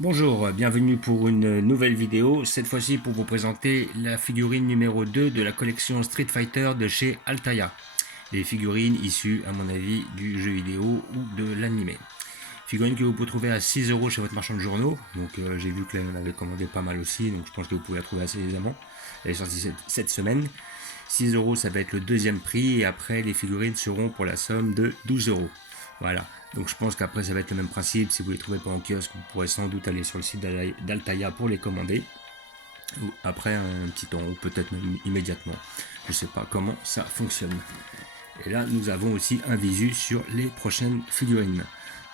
Bonjour, bienvenue pour une nouvelle vidéo, cette fois-ci pour vous présenter la figurine numéro 2 de la collection Street Fighter de chez Altaïa. Les figurines issues, à mon avis, du jeu vidéo ou de l'animé. Figurine que vous pouvez trouver à 6 € chez votre marchand de journaux, donc j'ai vu que là on avait commandé pas mal aussi, donc je pense que vous pouvez la trouver assez aisément. Elle est sortie cette semaine. 6 € ça va être le deuxième prix et après les figurines seront pour la somme de 12 €. Voilà, donc je pense qu'après ça va être le même principe. Si vous les trouvez pas en kiosque, vous pourrez sans doute aller sur le site d'Altaïa pour les commander. Ou après un petit temps, ou peut-être même immédiatement. Je sais pas comment ça fonctionne. Et là nous avons aussi un visu sur les prochaines figurines.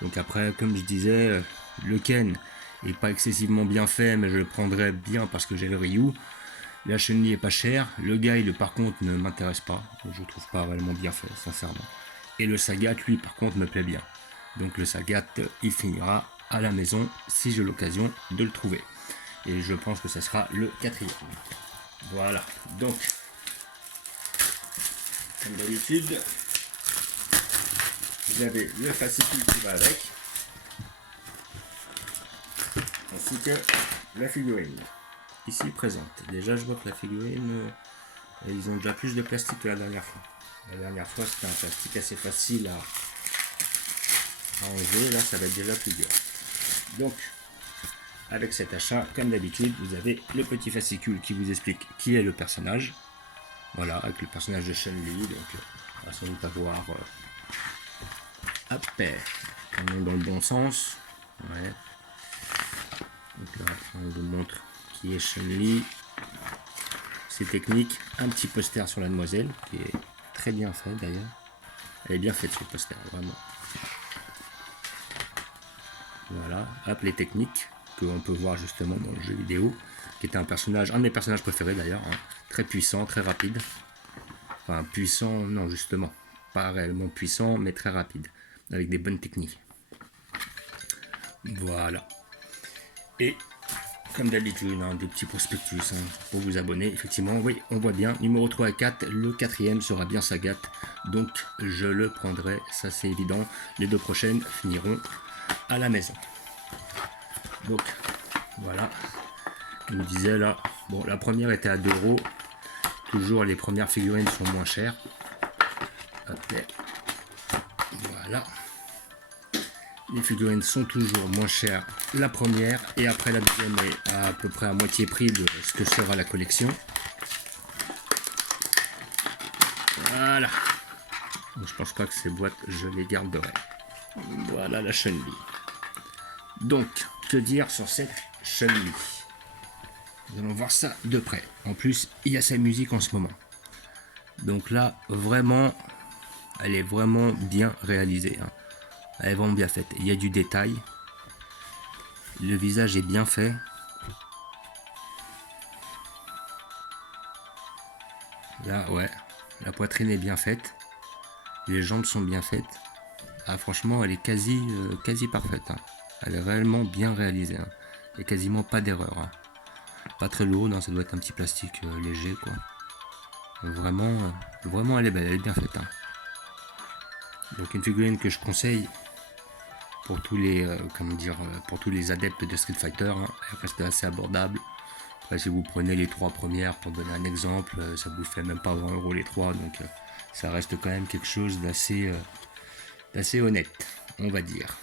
Donc après, comme je disais, le Ken est pas excessivement bien fait, mais je le prendrai bien parce que j'ai le Ryu. La Chun-Li est pas chère. Le Guile, par contre, ne m'intéresse pas. Je le trouve pas réellement bien fait, sincèrement. Et le Sagat, lui, par contre, me plaît bien. Donc le Sagat, il finira à la maison si j'ai l'occasion de le trouver. Et je pense que ça sera le quatrième. Voilà. Donc, comme d'habitude, vous avez le fascicule qui va avec, ainsi que la figurine ici présente. Déjà, je vois que la figurine, ils ont déjà plus de plastique que la dernière fois. La dernière fois, c'était un plastique assez facile à enlever. Là, ça va être déjà plus dur. Donc, avec cet achat, comme d'habitude, vous avez le petit fascicule qui vous explique qui est le personnage. Voilà, avec le personnage de Chun-Li. Donc, on va sans doute avoir hop, on est dans le bon sens. Ouais. Donc là, on vous montre qui est Chun-Li. Ses techniques, un petit poster sur la demoiselle qui est très bien fait d'ailleurs. Elle est bien faite ce poster, vraiment. Voilà, hop, les techniques que on peut voir justement dans le jeu vidéo, qui était un personnage, un de mes personnages préférés d'ailleurs, hein, très puissant, très rapide. Enfin, puissant, non, justement, pas réellement puissant, mais très rapide, avec des bonnes techniques. Voilà. Et comme d'habitude, hein, des petits prospectus hein, pour vous abonner. Effectivement, oui, on voit bien. Numéro 3 et 4, le quatrième sera bien Sagat. Donc, je le prendrai, ça c'est évident. Les deux prochaines finiront à la maison. Donc, voilà. Je me disais là, bon, la première était à 2 €. Toujours, les premières figurines sont moins chères. Okay. Voilà. Les figurines sont toujours moins chères la première et après la deuxième est à peu près à moitié prix de ce que sera la collection. Voilà. Donc, je pense pas que ces boîtes je les garderai. Voilà la Chun-Li. Donc, que dire sur cette Chun-Li? Nous allons voir ça de près. En plus, il y a sa musique en ce moment. Donc là, vraiment, elle est vraiment bien réalisée. Hein. Elle est vraiment bien faite. Il y a du détail. Le visage est bien fait. Là, ouais, la poitrine est bien faite. Les jambes sont bien faites. Ah, franchement, elle est quasi parfaite. Hein. Elle est réellement bien réalisée. Hein. Il n'y a quasiment pas d'erreur. Hein. Pas très lourde, hein, ça doit être un petit plastique léger, quoi. Vraiment, elle est belle, elle est bien faite. Hein. Donc une figurine que je conseille pour tous les, pour tous les adeptes de Street Fighter. Hein. Elle reste assez abordable. Après, si vous prenez les 3 premières, pour donner un exemple, ça vous fait même pas 20 € les 3, donc ça reste quand même quelque chose d'assez honnête, on va dire.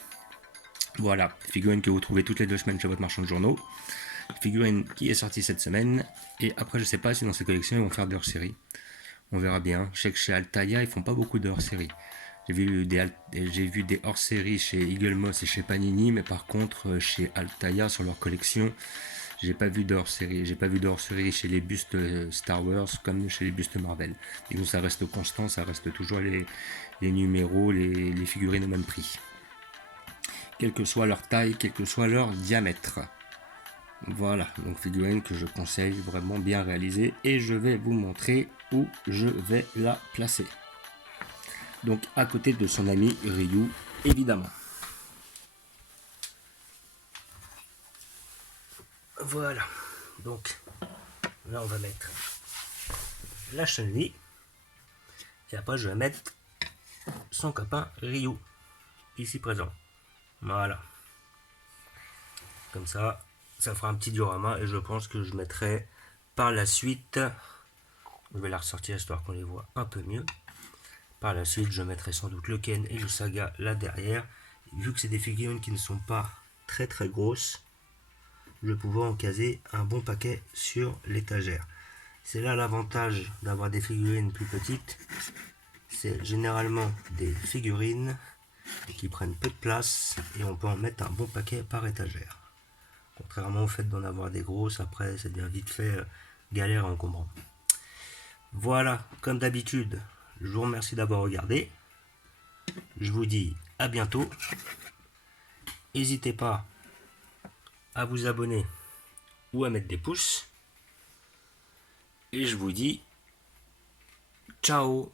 Voilà, figurine que vous trouvez toutes les 2 semaines chez votre marchand de journaux. Figurine qui est sortie cette semaine. Et après, je sais pas si dans ces collections ils vont faire des hors-série. On verra bien. Je sais que chez Altaïa, ils font pas beaucoup de hors-série. J'ai vu des hors-série chez Eagle Moss et chez Panini, mais par contre, chez Altaïa, sur leur collection, j'ai pas vu de hors-série. J'ai pas vu de hors-série chez les bustes Star Wars comme chez les bustes Marvel. Et donc ça reste constant, ça reste toujours les numéros, les figurines au même prix. Quelle que soit leur taille, quel que soit leur diamètre. Voilà, donc figurine que je conseille, vraiment bien réalisée, et je vais vous montrer où je vais la placer. Donc à côté de son ami Ryu, évidemment. Voilà, donc là on va mettre la Chun-Li, et après je vais mettre son copain Ryu, ici présent. Voilà. Comme ça fera un petit diorama et je pense que je mettrai par la suite, je vais la ressortir histoire qu'on les voit un peu mieux. Par la suite, je mettrai sans doute le Ken et le Saga là derrière. Vu que c'est des figurines qui ne sont pas très grosses, je vais pouvoir en caser un bon paquet sur l'étagère. C'est là l'avantage d'avoir des figurines plus petites. C'est généralement des figurines qui prennent peu de place et on peut en mettre un bon paquet par étagère. Contrairement au fait d'en avoir des grosses, après ça devient vite fait galère et encombrant. Voilà, comme d'habitude, je vous remercie d'avoir regardé. Je vous dis à bientôt. N'hésitez pas à vous abonner ou à mettre des pouces. Et je vous dis ciao.